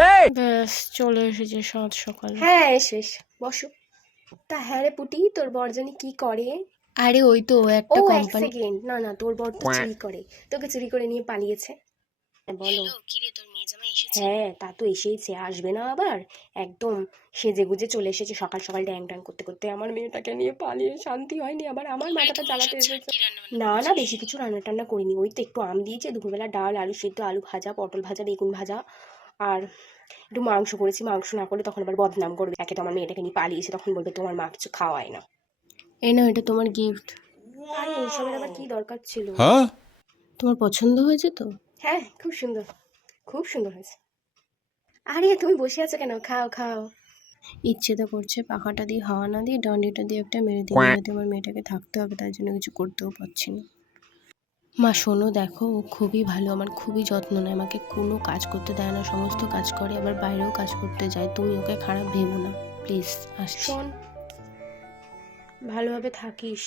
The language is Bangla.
ব্যাস চলে এসেছে সাত সকাল। হ্যাঁ এসেস, বসো। তা হ্যাঁ রে পুটি, তোর বর জানি কি করে? আরে ওই তো একটা এক কোম্পানি। সেকেন্ড, না না, তোর বর তো চুরি করে, তোকে চুরি করে নিয়ে পালিয়েছে। বলো। কিরে তোর মেয়ে জামাই এসেছে? হ্যাঁ তা তো এসেইছে, আসবে না আবার? একদম সেজে গুজে চলে এসেছে সকাল সকাল ড্যাং ড্যাং করতে করতে। আমার মেয়েটাকে নিয়ে পালিয়ে শান্তি হয়নি, আবার আমার মাথাটা জ্বালাতে এসেছে। না না, বেশি কিছু রান্না টান্না করিনি, ওই তো একটু আম দিয়েছে, দুপুরবেলা ডাল, আলু সিদ্ধ, আলু ভাজা, পটল ভাজা, বেগুন ভাজা, আর একটু মাংস করেছি। মাংস না করলে তখন আবার বদনাম করবে, একে তো আমার মেয়েটাকে নিয়ে পালিয়েছে, তখন বলবে তোমার মা কিছু খাওয়ায় না। এই না, এটা তোমার গিফট। আরে এইসবের আবার কি দরকার ছিল? তোমার পছন্দ হয়েছে তো? হ্যাঁ খুব সুন্দর, খুব সুন্দর হয়েছে। আরে তুমি বসে আছো কেন, খাও খাও। ইচ্ছে তো করছে পাখাটা দিয়ে হাওয়া না দিয়ে ডান্ডিটা দিয়ে একটা মেরে দিই, মেয়েতে আমার মেয়েটাকে থাকতে হবে, তাই জন্য কিছু করতেও পারছি না। মা শোনো, দেখো ও খুবই ভালো, আমার খুবই যত্ন নেয়, আমাকে কোনো কাজ করতে দেয় না, সমস্ত কাজ করে, আবার বাইরেও কাজ করতে যায়, তুমি ওকে খারাপ ভেবো না প্লিজ। আসছি। শোন, ভালোভাবে থাকিস।